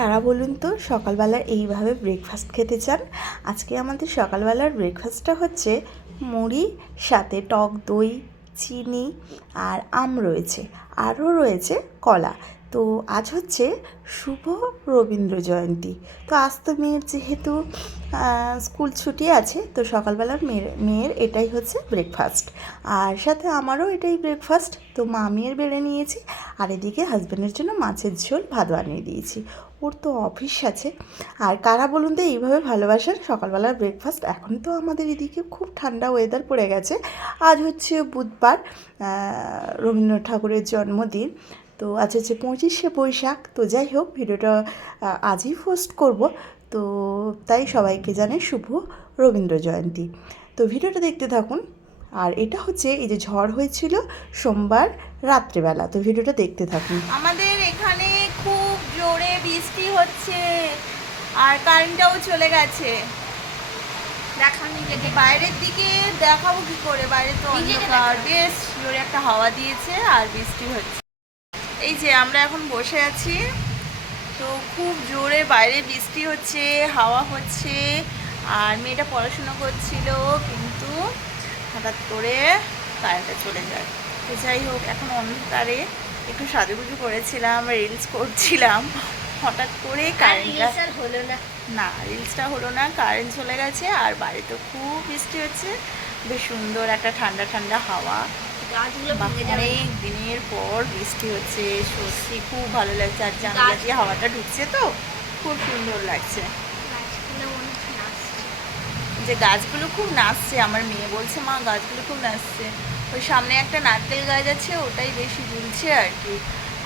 কারা বলুন তো? সকালবেলা এইভাবে ব্রেকফাস্ট খেতে চান? আজকে আমাদের সকালবেলার ব্রেকফাস্টটা হচ্ছে মুড়ি, সাথে টক দই, চিনি আর আম রয়েছে। আরও রয়েছে কলা। তো আজ হচ্ছে শুভ রবীন্দ্র জয়ন্তী। তো আজ তো মেয়ের যেহেতু স্কুল ছুটি আছে, তো সকালবেলার মেয়ের মেয়ের এটাই হচ্ছে ব্রেকফাস্ট আর সাথে আমারও এটাই ব্রেকফাস্ট তো মা মেয়ের বেড়ে নিয়েছি। আর এদিকে হাজব্যান্ডের জন্য মাছের ঝোল ভাত বানিয়ে দিয়েছি। ওর তো অফিস আছে। আর কারা বলুন তো, এইভাবে ভালোবাসার সকালবেলার ব্রেকফাস্ট এখন তো আমাদের এদিকে খুব ঠান্ডা ওয়েদার পড়ে গেছে। আজ হচ্ছে বুধবার রবীন্দ্রনাথ ঠাকুরের জন্মদিন। তো আজ হচ্ছে পঁচিশে বৈশাখ। তো যাই হোক, ভিডিওটা আজই পোস্ট করব। তো তাই সবাইকে জানে শুভ রবীন্দ্র জয়ন্তী। তো ভিডিওটা দেখতে থাকুন। আর এটা হচ্ছে, এই যে ঝড় হয়েছিল সোমবার রাত্রেবেলা। তো ভিডিওটা দেখতে থাকুন। আমাদের এখানে বৃষ্টি হচ্ছে আর কারেন্টটাও চলে গেছে। দেখাও নিজেকে বাইরের দিকে দেখাবো কি করে? বাইরে তো অন্ধকার। বেশ জোরে একটা হাওয়া দিয়েছে আর বৃষ্টি হচ্ছে। এই যে আমরা এখন বসে আছি। তো খুব জোরে বাইরে বৃষ্টি হচ্ছে হাওয়া হচ্ছে আর মেয়েটা পড়াশোনা করছিল কিন্তু হঠাৎ করে কারেন্টটা চলে যায়। তো যাই হোক এখন অন্ধকারে একটু সাজুগুজু করেছিলাম রিলস করছিলাম। হঠাৎ করে কারেন্টটা হলো না। না রিলসটা হলো না কারেন্ট চলে গেছে আর বাড়িতে খুব বৃষ্টি হচ্ছে। বেশ সুন্দর একটা ঠান্ডা ঠান্ডা হাওয়া। অনেক দিনের পর বৃষ্টি হচ্ছে সত্যি খুব ভালো লাগছে। আর জানলা দিয়ে হাওয়াটা ঢুকছে তো খুব সুন্দর লাগছে। যে গাছগুলো খুব নাচছে আমার মেয়ে বলছে মা গাছগুলো খুব নাচছে। ওই সামনে একটা নারকেল গাছ আছে ওটাই বেশি ঝুলছে আর কি।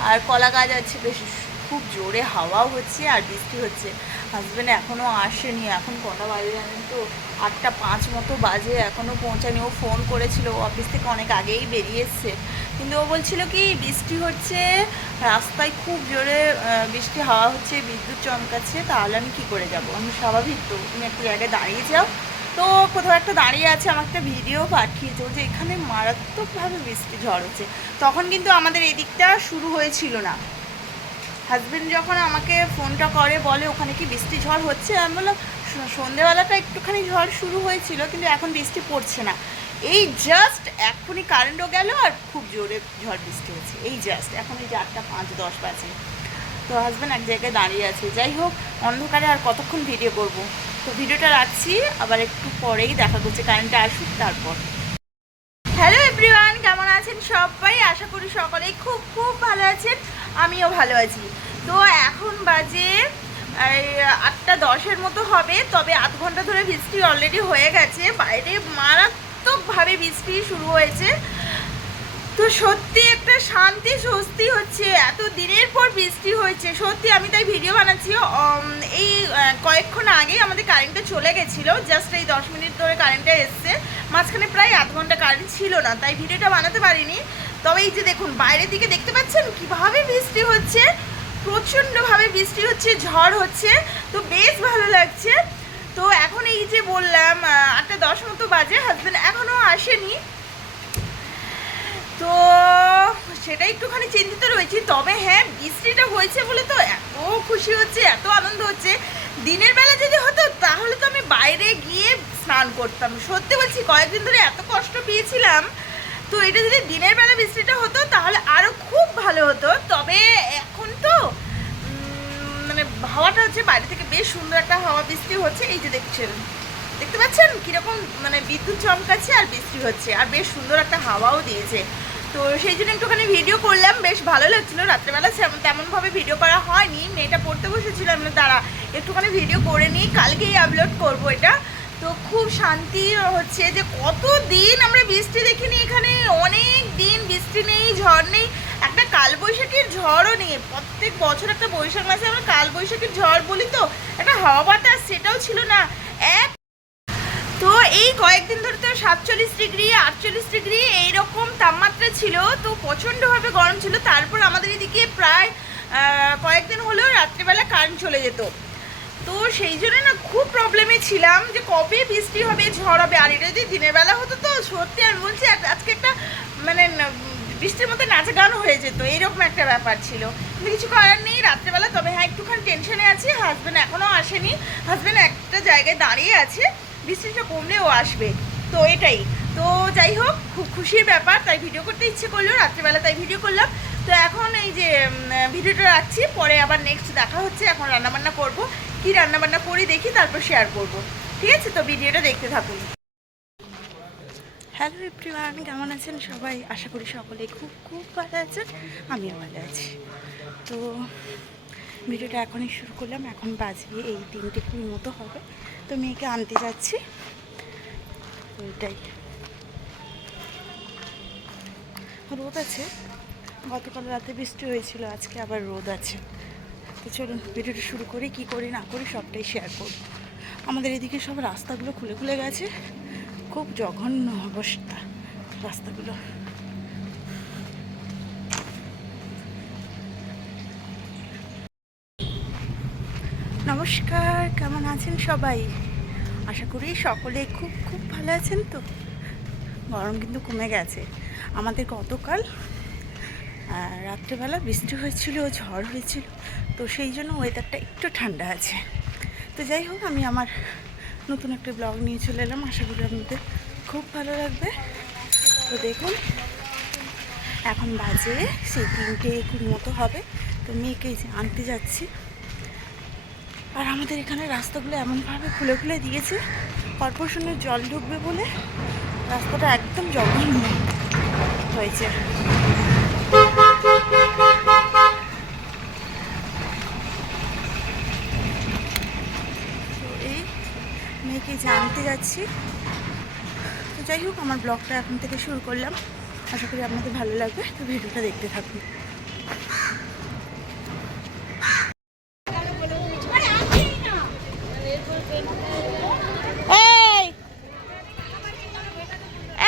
আর কলা গাছ আছে বেশ খুব জোরে হাওয়াও হচ্ছে আর বৃষ্টি হচ্ছে। হাজব্যান্ড এখনও আসেনি, এখন কটা বাজে জানেন তো? আটটা পাঁচ মতো বাজে এখনও পৌঁছানি ও ফোন করেছিল অফিস থেকে অনেক আগেই বেরিয়ে এসছে। কিন্তু ও বলছিল কি, বৃষ্টি হচ্ছে, রাস্তায় খুব জোরে বৃষ্টি হাওয়া হচ্ছে, বিদ্যুৎ চমকাচ্ছে, তাহলে আমি কী করে যাব? আমি স্বাভাবিক তো, তুমি একটা জায়গায় দাঁড়িয়ে যাও। তো কোথাও একটা দাঁড়িয়ে আছে আমার একটা ভিডিও পাঠিয়েছে যে এখানে মারাত্মকভাবে বৃষ্টি ঝড় হচ্ছে। তখন কিন্তু আমাদের এদিকটা শুরু হয়েছিল না। হাজবেন্ড যখন আমাকে ফোনটা করে, বলে ওখানে কি বৃষ্টি ঝড় হচ্ছে? আমি বললাম "স- সন্ধেবেলাটা একটুখানি ঝড় শুরু হয়েছিল, কিন্তু এখন বৃষ্টি পড়ছে না। এই জাস্ট এখনই কারেন্টও গেল আর খুব জোরে ঝড় বৃষ্টি হচ্ছে। এই জাস্ট এখন এই আটটা পাঁচ দশ বাজে। তো হাজব্যান্ড এক জায়গায় দাঁড়িয়ে আছে। যাই হোক, অন্ধকারে আর কতক্ষণ ভিডিও করব? তো ভিডিওটা রাখছি, আবার একটু পরেই দেখা করছে। কারেন্টটা আসুক, তারপর। হ্যালো এভরিওয়ান কেমন আছেন সবাই? আশা করি সকলেই খুব খুব ভালো আছেন। আমিও ভালো আছি। তো এখন বাজে আটটা দশের মতো হবে, তবে আধ ঘণ্টা ধরে বৃষ্টি অলরেডি হয়ে গেছে। বাইরে মারাত্মকভাবে বৃষ্টি শুরু হয়েছে। তো সত্যি একটা শান্তি স্বস্তি হচ্ছে, এত দিনের পর বৃষ্টি হয়েছে। সত্যি আমি তাই ভিডিও বানাচ্ছি। এই কয়েকক্ষণ আগেই আমাদের কারেন্টটা চলে গেছিল জাস্ট এই দশ মিনিট ধরে কারেন্টটা এসছে। মাঝখানে প্রায় আধ ঘণ্টা কারেন্ট ছিল না, তাই ভিডিওটা বানাতে পারিনি। তবে এই যে দেখুন, বাইরের দিকে দেখতে পাচ্ছেন কীভাবে বৃষ্টি হচ্ছে? প্রচণ্ডভাবে বৃষ্টি হচ্ছে, ঝড় হচ্ছে, তো বেশ ভালো লাগছে। তো এখন এই যে বললাম আটটা দশ মতো বাজে হাজব্যান্ড এখনও আসেনি। তো সেটা একটুখানি চিন্তিত রয়েছি, তবে হ্যাঁ বৃষ্টিটা হয়েছে বলে তো এত খুশি হচ্ছে, এত আনন্দ হচ্ছে। দিনের বেলা যদি হতো, তাহলে তো আমি বাইরে গিয়ে স্নান করতাম। সত্যি বলছি, কয়েকদিন ধরে এত কষ্ট পেয়েছিলাম। তো এটা যদি দিনের বেলা বৃষ্টিটা হতো, তাহলে আরও খুব ভালো হতো। তবে এখন তো মানে হাওয়াটা হচ্ছে বাইরে থেকে বেশ সুন্দর একটা হাওয়া বৃষ্টি হচ্ছে। এই যে দেখছেন, দেখতে পাচ্ছেন কীরকম মানে বিদ্যুৎ চমকাচ্ছে আর বৃষ্টি হচ্ছে, আর বেশ সুন্দর একটা হাওয়াও দিয়েছে। তো সেই জন্য একটুখানি ভিডিও করলাম, বেশ ভালো লাগছিল। রাত্রেবেলা তেমন, তেমনভাবে ভিডিও করা হয়নি, মেয়েটা পড়তে বসেছিলাম না তারা একটুখানি ভিডিও করে নিই, কালকেই আপলোড করব এটা। খুব শান্তি হচ্ছে যে কত দিন আমরা বৃষ্টি দেখিনি এখানে, অনেক দিন বৃষ্টি নেই, ঝড় নেই। একটা কালবৈশাখীর ঝড়ও নেই। প্রত্যেক বছর একটা বৈশাখ মাসে আমরা কালবৈশাখীর ঝড় বলি তো, একটা হাওয়া বাতাস সেটাও ছিল না। এক তো এই কয়েকদিন ধরে তো সাতচল্লিশ ডিগ্রি, আটচল্লিশ ডিগ্রি এইরকম তাপমাত্রা ছিল। তো প্রচণ্ডভাবে গরম ছিল। তারপর আমাদের এদিকে প্রায় কয়েকদিন হলেও রাত্রিবেলা কারেন্ট চলে যেত। তো সেই জন্য না খুব প্রবলেমে ছিলাম যে কবে বৃষ্টি হবে, ঝড় হবে, আর এটা যদি দিনের বেলা হতো তো সত্যি আমি বলছি আজকে একটা মানে বৃষ্টির মধ্যে নাচা গান হয়ে যেত, এরকম একটা ব্যাপার ছিল। কিন্তু কিছু করার নেই, রাত্রেবেলা তবে হ্যাঁ একটুখানি টেনশনে আছি হাজব্যান্ড এখনও আসেনি। হাজব্যান্ড একটা জায়গায় দাঁড়িয়ে আছে বৃষ্টিটা কমলে ও আসবে। তো এটাই, তো যাই হোক, খুব খুশির ব্যাপার, তাই ভিডিও করতে ইচ্ছে করল, রাত্রেবেলা তাই ভিডিও করলাম। তো এখন এই যে ভিডিওটা রাখছি, পরে আবার নেক্সট দেখা হচ্ছে, এখন রান্নাবান্না করব। কি রান্নাবান্না করি দেখি, তারপর শেয়ার করব। ঠিক আছে তো, ভিডিওটা দেখতে থাকুন। হ্যালো এভরিওয়ান কেমন আছেন সবাই? আশা করি সকলে খুব খুব ভালো আছেন, আমিও ভালো আছি। তো ভিডিওটা এখনই শুরু করলাম, এখন বাজবে এই তিনটে কুড়ি মতো হবে। তো মেয়েকে আনতে যাচ্ছি। ওইটাই। রোদ আছে। গতকাল রাতে বৃষ্টি হয়েছিল, আজকে আবার রোদ আছে। তো চলুন ভিডিওটা শুরু করি, কি করি, না করি, সবটাই শেয়ার করব। আমাদের এদিকে সব রাস্তাগুলো খুলে খুলে গেছে। খুব জঘন্য অবস্থা রাস্তাগুলো। নমস্কার, কেমন আছেন সবাই? আশা করি সকলে খুব খুব ভালো আছেন তো? গরম কিন্তু কমে গেছে। আমাদের গতকাল আহ, রাত্রেবেলা বৃষ্টি হয়েছিল ঝড় হয়েছিল তো সেই জন্য ওয়েদারটা একটু ঠান্ডা আছে। তো যাই হোক আমি আমার নতুন একটা ব্লগ নিয়ে চলে এলাম। আশা করি আপনাদের খুব ভালো লাগবে। তো দেখুন এখন বাজে সেই তিনটে কুড়ি মতো হবে। তো মেয়েকে আনতে যাচ্ছি। আর আমাদের এখানে রাস্তাগুলো এমনভাবে খুলে খুলে দিয়েছে কর্পোরেশনের জল ঢুকবে বলে রাস্তাটা একদম জঘন্য হয়েছে তো এই মেয়েকে জানতে যাচ্ছি। তো যাই হোক, আমার ব্লগটা এখন থেকে শুরু করলাম। আশা করি আপনাদের ভালো লাগবে। তো ভিডিওটা দেখতে থাকুন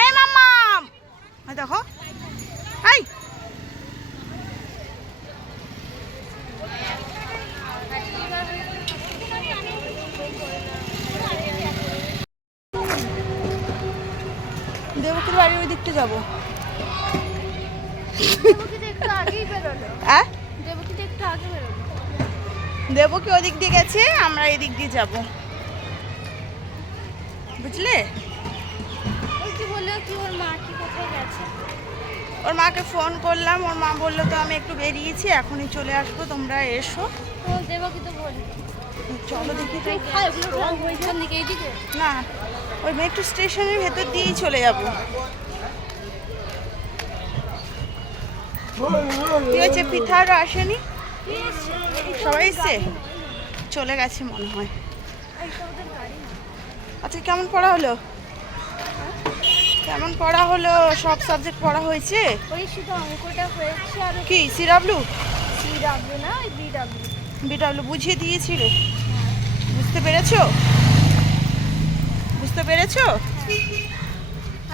এই মাম্মাম ওই দেখো এই দেবতীর বাড়ির ওই দিকটা যাব দেবকী তো একটু আগেই বেরোলো হ্যাঁ দেবকী তো একটু আগে বেরোলো দেবকী ওদিক দিয়ে গেছে? আমরা এদিক দিয়ে যাব। বুঝলে? ওই কি বলল কি ওর মা কি কোথায় গেছে? ওর মাকে ফোন করলাম ওর মা বলল তো আমি একটু বেরিয়েছি এখনই চলে আসব তোমরা এসো। চলো দেখি না ওই মেট্রো স্টেশনের ভেতর দিয়েই চলে যাব। কি হয়েছে পিঠা আরও আসেনি? সবাই এসছে? চলে গেছে মনে হয়। আচ্ছা কেমন পড়া হলো? কেমন পড়া হলো? সব সাবজেক্ট পড়া হয়েছে? ওই শুধু অঙ্কটা হয়েছে আর কি সিরাবলু সি ডাব্লিউ না ওই বি ডাব্লিউ বুঝিয়ে দিয়েছিলে। বুঝতে পেরেছ? বুঝতে পেরেছ?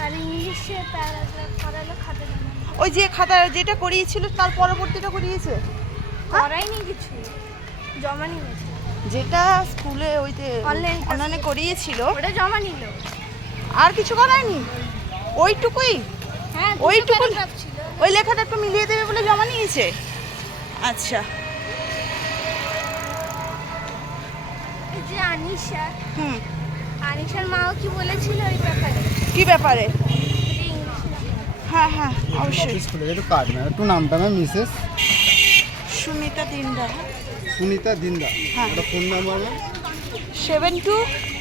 আর ইংলিশে প্যারাগ্রাফ করালো খাতা ওই যে খাতা যেটা করিয়েছিল তার পরবর্তীটা করিয়েছে? করাইনি কিছু? জমা নিয়েছে যেটা স্কুলে ওই যে অনলাইনে করিয়েছিল। ওটা জমা নিল। আর কিছু করায়নি ওইটুকুই? হ্যাঁ ওইটুকু ওই লেখাটা একটু মিলিয়ে দেবে বলে জমা নিয়েছে? আচ্ছা। যে আনিশা। হুম। আনিশার মাও কি বলেছিল ওই ব্যাপারে? কি ব্যাপারে? হ্যাঁ হ্যাঁ অবশ্যই। স্কুলে? একটু কাট না মানে একটু নামটা মিসেস? সুমিতা দিনদা সুনিতা দিন্দা হ্যাঁ। একটা phone number seven two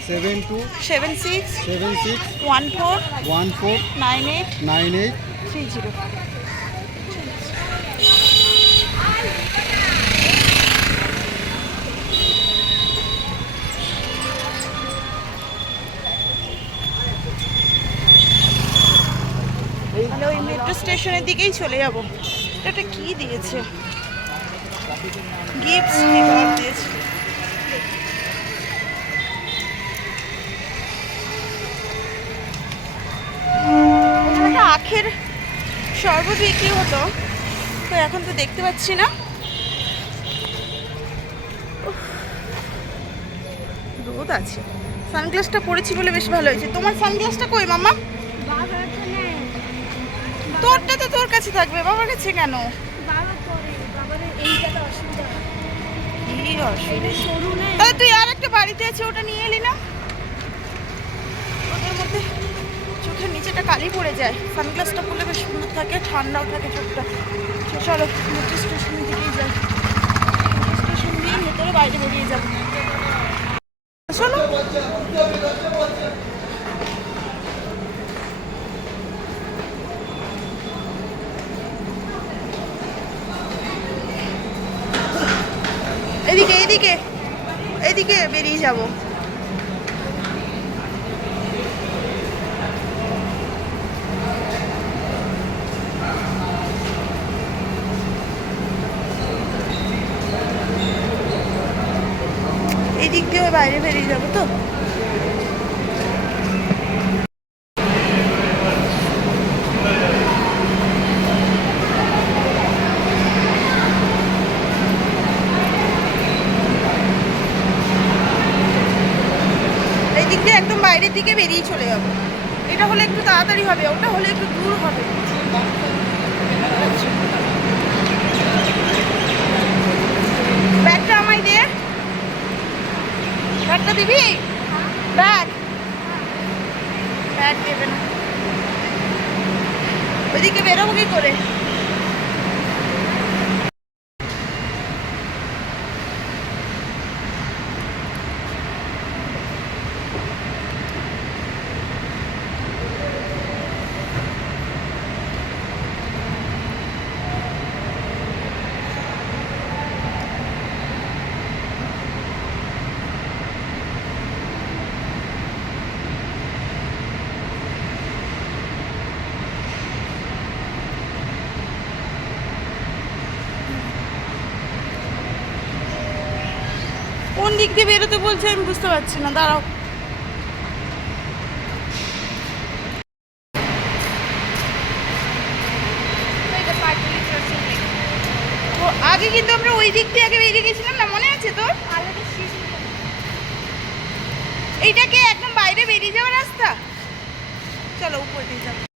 seven two seven six seven six one four one four nine eight nine eight three zero. তাহলে ওই মেট্রো স্টেশনের দিকেই চলে যাব। এটা কি দিয়েছে? গিফটস দিয়েছে ওখানে একটা আখের শরবত বিক্রি হতো। তো এখন তো দেখতে পাচ্ছি না। রোদ আছে। সানগ্লাসটা পরেছি বলে বেশ ভালো হয়েছে। তোমার সানগ্লাসটা কই মামা তোরটা তো তোর কাছে থাকবে। বাবার কাছে কেন? তুই আর একটা বাড়িতে আছে, ওটা নিয়ে এলি না? ওটার মধ্যে চোখের নিচেটা কালি পড়ে যায়। সানগ্লাসটা পরলে বেশ সুন্দর থাকে, ঠান্ডাও থাকে চোখটা। চলো মেট্রো স্টেশনের দিকেই যাই। স্টেশন দিয়ে ভেতরে বাইরে বেরিয়ে যাব। শোনো এদিকে এদিকে এদিকে বেরিয়ে যাব। এই দিক দিয়ে বাইরে বেরিয়ে যাব তো এই দিক দিয়ে একদম বাইরের দিকে বেরিয়ে চলে যাব। এটা হলে একটু তাড়াতাড়ি হবে, ওটা হলে একটু দূর হবে। ব্যাগটা আমায় দে। ব্যাগটা দিবি? ব্যাগ। ব্যাগ দেবে না। ওইদিকে বেরোবো কি করে? কোন দিক দিয়ে বেরোতে বলছে আমি বুঝতে পারছি না, দাঁড়াও। আগে কিন্তু আমরা ওই দিক দিয়ে আগে বেরিয়ে গেছিলাম না, মনে আছে তোর? শিশু এইটাকে একদম বাইরে বেরিয়ে যাওয়ার রাস্তা? চলো উপর দিয়ে যাব।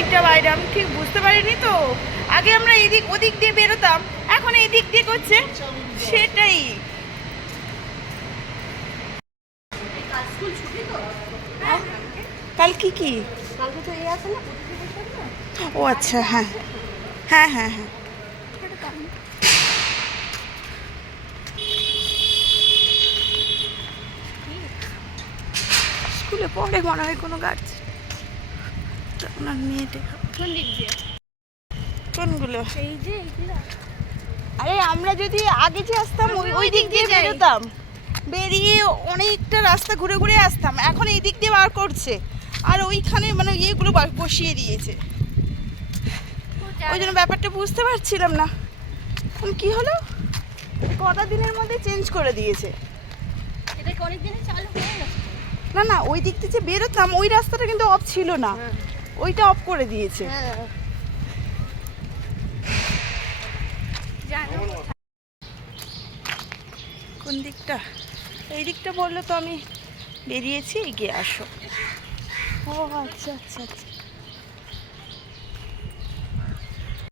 ও এটা বাইরে আমি ঠিক বুঝতে পারিনি তো। আগে আমরা এদিক ওদিক দিয়ে বেরোতাম এখন এদিক দিয়ে করছে সেটাই। কাল কি কি? কালকে তো এই আছে না ও আচ্ছা হ্যাঁ। হ্যাঁ হ্যাঁ হ্যাঁ। স্কুলে পড়ে মনে হয় কোনো গাছ ওনার মেয়েটা কোন দিক দিয়ে কোনগুলো? এই যে আরে আমরা যদি আগে যে আসতাম ওই ওই দিক দিয়ে বেরোতাম। বেরিয়ে অনেকটা রাস্তা ঘুরে ঘুরে আসতাম। এখন এই দিক দিয়ে বার করছে। আর ওইখানে মানে ইয়েগুলো বসিয়ে দিয়েছে। ওই জন্য ব্যাপারটা বুঝতে পারছিলাম না। এখন কি হলো? কটা দিনের মধ্যে চেঞ্জ করে দিয়েছে। হয়ে না না ওই দিক থেকে যে বেরোতাম ওই রাস্তাটা কিন্তু অফ ছিল না। ওইটা অফ করে দিয়েছে। হ্যাঁ জানো? কোন দিকটা? এই দিকটা বললে তো আমি বেরিয়েছি এগিয়ে আসো। ও আচ্ছা আচ্ছা আচ্ছা।